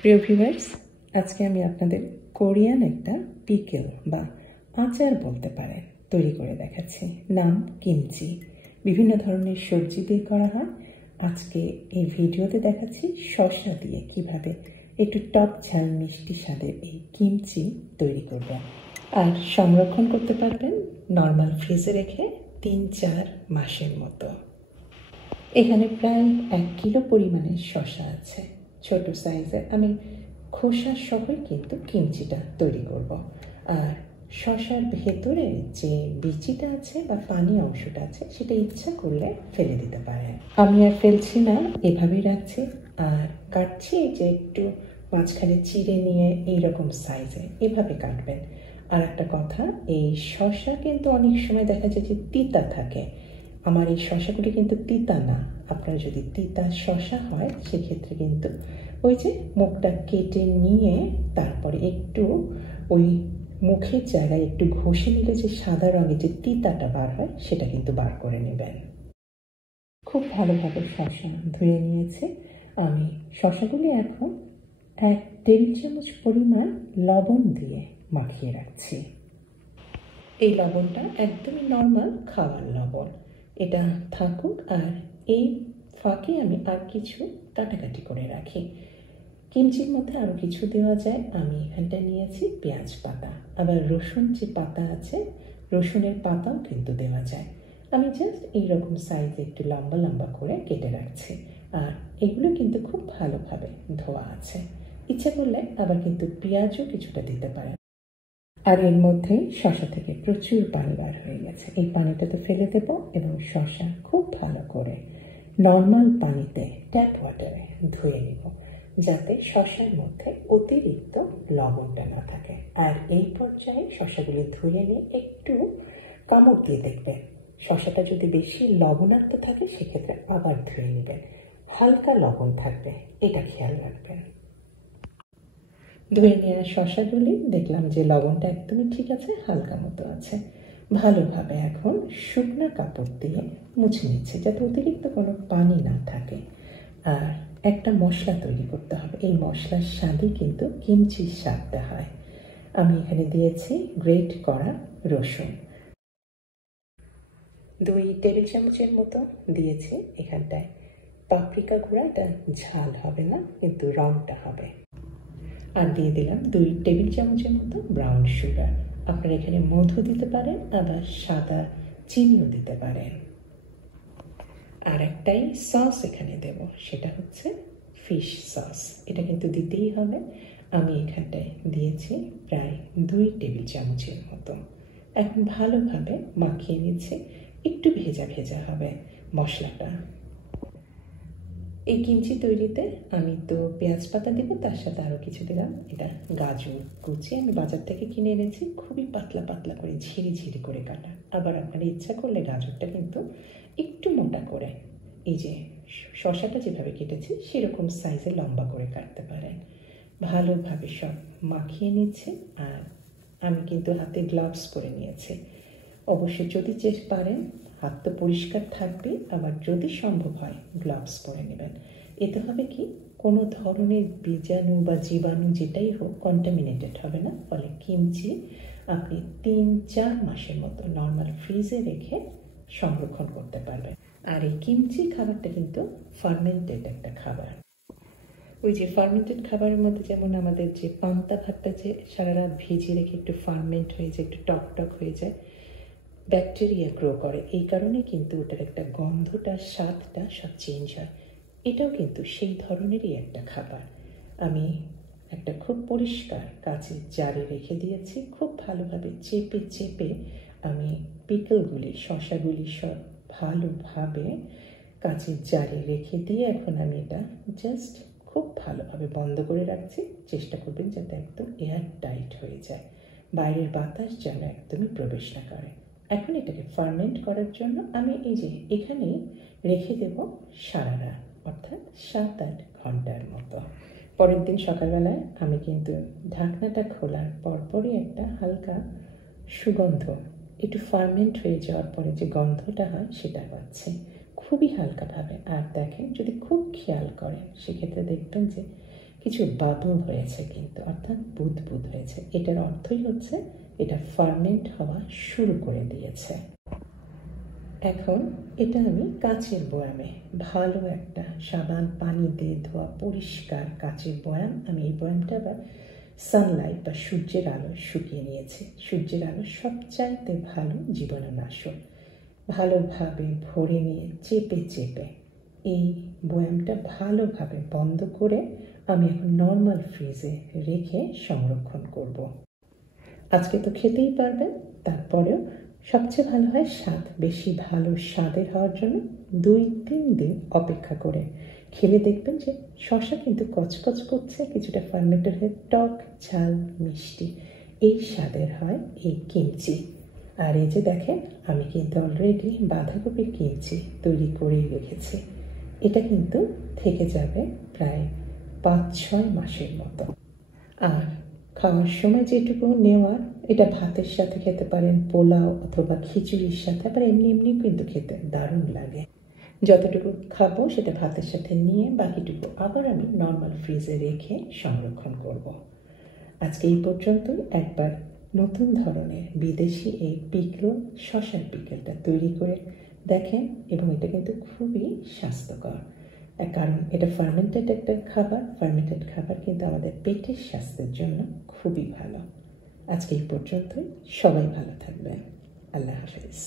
প্রিয় ভিউয়ার্স, আজকে আমি আপনাদের কোরিয়ান একটা পিকেল বা আচার বলতে পারেন তৈরি করে দেখাচ্ছি। নাম কিমচি। বিভিন্ন ধরনের সবজি দিয়ে করা হয়। আজকে এই ভিডিওতে দেখাচ্ছি শসা দিয়ে কিভাবে একটু টক ঝাল মিষ্টি স্বাদের এই কিমচি তৈরি করবেন আর সংরক্ষণ করতে পারবেন নর্মাল ফ্রিজে রেখে ৩-৪ মাসের মতো। এখানে প্রায় ১ কিলো পরিমাণের শসা আছে, ছোট সাইজের। আমি খোসা সহই কিন্তু কিমচিটা তৈরি করব। আর শসার ভেতরে যে বিচিটা আছে বা পানি অংশটা আছে সেটা ইচ্ছা করলে ফেলে দিতে পারেন। আমি আর ফেলছি না, এভাবেই রাখছি। আর কাটছি যে একটু মাঝখানে চিড়ে নিয়ে এইরকম সাইজে এভাবে কাটবেন। আর একটা কথা, এই শসা কিন্তু অনেক সময় দেখা যায় যে তিতা থাকে। আমার এই শসাগুলি কিন্তু তিতা না। আপনার যদি তিতা শসা হয় সেক্ষেত্রে কিন্তু ওই যে মুখটা কেটে নিয়ে তারপরে একটু ওই মুখের জায়গায় একটু ঘষে নিলে যে সাদা রঙের যে তিতাটা বার হয় সেটা কিন্তু বার করে নেবেন। খুব ভালোভাবে শসা ধুয়ে নিয়েছি। আমি শসাগুলি এখন ১ টেবিল চামচ পরিমাণ লবণ দিয়ে মাখিয়ে রাখছি। এই লবণটা একদমই নর্মাল খাওয়ার লবণ, এটা থাকুক। আর এই ফাঁকে আমি আর কিছু কাটাকাটি করে রাখি। কিমচির মধ্যে আরও কিছু দেওয়া যায়। আমি এখানটা নিয়েছি পেঁয়াজ পাতা, আবার রসুন যে পাতা আছে রসুনের পাতাও কিন্তু দেওয়া যায়। আমি জাস্ট এইরকম সাইজে একটু লম্বা লম্বা করে কেটে রাখছি। আর এগুলো কিন্তু খুব ভালোভাবে ধোয়া আছে। ইচ্ছে করলে আবার কিন্তু পেঁয়াজও কিছুটা দিতে পারেন। আর এর মধ্যেই শসা থেকে প্রচুর পানি বার হয়ে গেছে। এই পানিটা তো ফেলে দেব এবং শসা খুব ভালো করে নর্মাল পানিতে ট্যাপ ওয়াটারে ধুয়ে নেব, যাতে শসার মধ্যে অতিরিক্ত লবণটা না থাকে। আর এই পর্যায়ে শসাগুলি ধুয়ে নিয়ে একটু কামড় দিয়ে দেখবেন। শসাটা যদি বেশি লবণাক্ত থাকে সেক্ষেত্রে আবার ধুয়ে নেবেন। হালকা লবণ থাকবে, এটা খেয়াল রাখবেন। ধুয়ে নেওয়া শসাগুলি দেখলাম যে লবণটা একদমই ঠিক আছে, হালকা মতো আছে। ভালোভাবে এখন শুকনো কাপড় দিয়ে মুছে নিচ্ছে যাতে অতিরিক্ত কোনো পানি না থাকে। আর একটা মশলা তৈরি করতে হবে। এই মশলার স্বাদই কিন্তু কিমচির স্বাদটা হয়। আমি এখানে দিয়েছি গ্রেট করা রসুন, ২ টেবিল চামচের মতো দিয়েছি। এখানটায় পাপরিকা গুঁড়া, এটা ঝাল হবে না কিন্তু রংটা হবে। আর দিয়ে দিলাম ২ টেবিল চামচের মতো ব্রাউন সুগার। আপনারা এখানে মধু দিতে পারেন, আবার সাদা চিনিও দিতে পারেন। আর একটাই সস এখানে দেব, সেটা হচ্ছে ফিশ সস। এটা কিন্তু দিতেই হবে। আমি এখানটায় দিয়েছি প্রায় ২ টেবিল চামচের মতো। এখন ভালোভাবে মাখিয়ে নিচ্ছে। একটু ভেজা ভেজা হবে মশলাটা। এই কিমচি তৈরিতে আমি তো পেঁয়াজ পাতা দেবো, তার সাথে আরও কিছু দিলাম। এটা গাজর কুচি আমি বাজার থেকে কিনে এনেছি, খুবই পাতলা পাতলা করে ঝিরি ঝিরি করে কাটা। আবার আপনারা ইচ্ছা করলে গাজরটা কিন্তু একটু মোটা করে, এই যে শসাটা যেভাবে কেটেছি সেরকম সাইজে লম্বা করে কাটতে পারেন। ভালোভাবে সব মাখিয়ে নিচ্ছে। আর আমি কিন্তু হাতে গ্লাভস পরে নিয়েছি। অবশ্যই যদি পারেন হাত তো পরিষ্কার থাকবে, আবার যদি সম্ভব হয় গ্লাভস পরে নেবেন। এতে হবে কি, কোনো ধরনের বীজাণু বা জীবাণু যেটাই হোক কন্টামিনেটেড হবে না। ফলে কিমচি আপনি ৩-৪ মাসের মতো নর্মাল ফ্রিজে রেখে সংরক্ষণ করতে পারবেন। আর এই কিমচি খাবারটা কিন্তু ফার্মেন্টেড একটা খাবার। ওই যে ফার্মেন্টেড খাবারের মধ্যে যেমন আমাদের যে পান্তা ভাতটা যে সারা রাত ভিজিয়ে রেখে একটু ফার্মেন্ট হয়ে যায়, একটু টক টক হয়ে যায়, ব্যাকটেরিয়া গ্রো করে, এই কারণে কিন্তু ওটার একটা গন্ধটা স্বাদটা সব চেঞ্জ হয়। এটাও কিন্তু সেই ধরনেরই একটা খাবার। আমি একটা খুব পরিষ্কার কাঁচের জারে রেখে দিয়েছি। খুব ভালোভাবে চেপে চেপে আমি পিকলগুলি শসাগুলি সব ভালোভাবে কাঁচের জারে রেখে দিয়ে এখন আমি এটা জাস্ট খুব ভালোভাবে বন্ধ করে রাখছি। চেষ্টা করবেন যাতে একদম এয়ার টাইট হয়ে যায়, বাইরের বাতাস যেন একদমই প্রবেশ না করে। এখন এটাকে ফার্মেন্ট করার জন্য আমি এই যে এখানে রেখে দেব সারা রাত, অর্থাৎ ৭-৮ ঘন্টার মতো। পরের দিন সকালবেলায় আমি কিন্তু ঢাকনাটা খোলার পরপরই একটা হালকা সুগন্ধ, একটু ফার্মেন্ট হয়ে যাওয়ার পরে যে গন্ধটা হয় সেটা পাচ্ছি খুবই হালকাভাবে। আর দেখেন, যদি খুব খেয়াল করেন সেক্ষেত্রে দেখবেন যে কিছু বাবল হয়েছে কিন্তু, অর্থাৎ বুদবুদ হয়েছে। এটার অর্থই হচ্ছে এটা ফার্মেন্ট হওয়া শুরু করে দিয়েছে। এখন এটা আমি কাচের বয়ামে, ভালো একটা সাবান পানি দিয়ে ধোয়া পরিষ্কার কাচের বয়াম, আমি এই বয়ামটা আবার সানলাইট বা সূর্যের আলো শুকিয়ে নিয়েছি। সূর্যের আলো সবচাইতে ভালো জীবাণুনাশক। ভালোভাবে ভরে নিয়ে চেপে চেপে এই বয়ামটা ভালোভাবে বন্ধ করে আমি এখন নর্মাল ফ্রিজে রেখে সংরক্ষণ করব। আজকে তো খেতেই পারবেন, তারপরেও সবচেয়ে ভালো হয় স্বাদ বেশি ভালো স্বাদের হওয়ার জন্য 2-3 দিন অপেক্ষা করে খেলে দেখবেন যে শসা কিন্তু কচকচ করছে, কিছুটা ফার্মেন্টেড হয়ে টক ঝাল মিষ্টি এই স্বাদের হয় এই কিমচি। আর এই যে দেখেন আমি কিন্তু অলরেডি বাঁধাকপির কিমচি তৈরি করেই রেখেছি। এটা কিন্তু থেকে যাবে প্রায় 5-6 মাসের মতো। আর খাওয়ার সময় যেটুকু নেওয়ার, এটা ভাতের সাথে খেতে পারেন, পোলাও অথবা খিচুড়ির সাথে, আবার এমনি এমনি কিন্তু খেতে দারুণ লাগে। যতটুকু খাবো সেটা ভাতের সাথে নিয়ে বাকিটুকু আবার আমি নর্মাল ফ্রিজে রেখে সংরক্ষণ করব। আজকে এই পর্যন্তই। একবার নতুন ধরনের বিদেশি এই পিকল, শসার পিকলটা তৈরি করে দেখেন, এবং এটা কিন্তু খুবই স্বাস্থ্যকর, কারণ এটা ফার্মেন্টেড একটা খাবার। ফার্মেন্টেড খাবার কিন্তু আমাদের পেটের স্বাস্থ্যের জন্য খুবই ভালো। আজকে এই পর্যন্তই। সবাই ভালো থাকবেন। আল্লাহ হাফেজ।